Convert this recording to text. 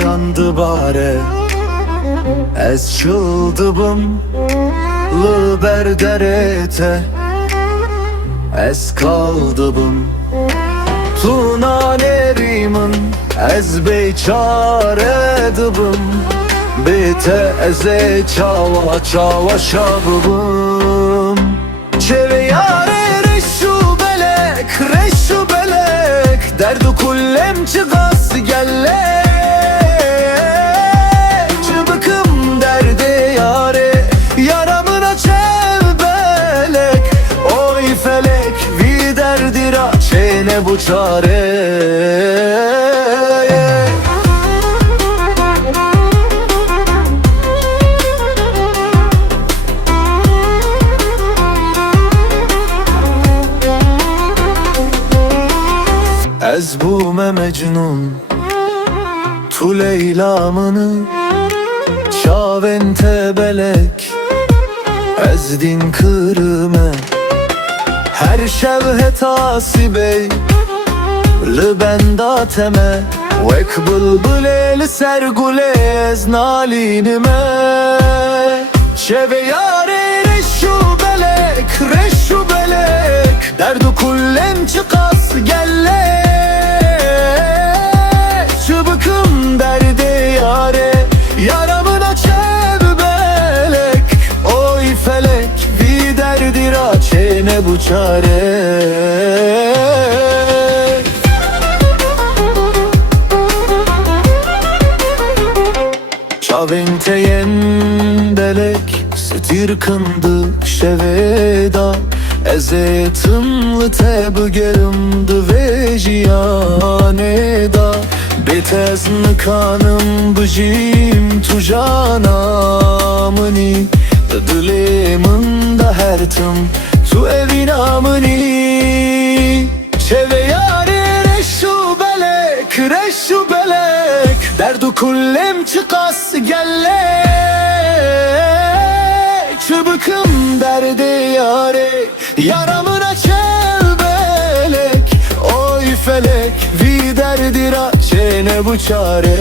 yarandı bare. Ez çıldıbım lı berderete, ez kaldıbım tunan erimin, ez beyçare dıbım. Bite eze çava çava şabım. Çeve yare reşu belek, derdu kullem çıgas gelle. Çıbıkım derde yare, yaramına çevbelek. Oy felek, vi derdira, çene bu çare. Ez bu mecnun tu Leylamını çavente belek, ez din kırıme her şevhet asibey lı bendateme. Vek bılbıl el sergulez nalinime. Şeve yare reşu belek, derdu kullem çıkas gelle. Çıbıkım derde yare, yaramına çevbelek. Oy felek, vi derdira, çene bu çare. Çaventeyen belek, setir kındık şeveda. Eze tımlı tebgerimdi ve jiyaneda. Betez nıkanım bıcim tu canamını. Dilemin da her tım tu evin amını. Çeve yare reşu belek, derdu kullem çıkas gelle. Çıbıkım derde yare, yaramına çevbelek. Oy felek, vi derdira, çene bu çare.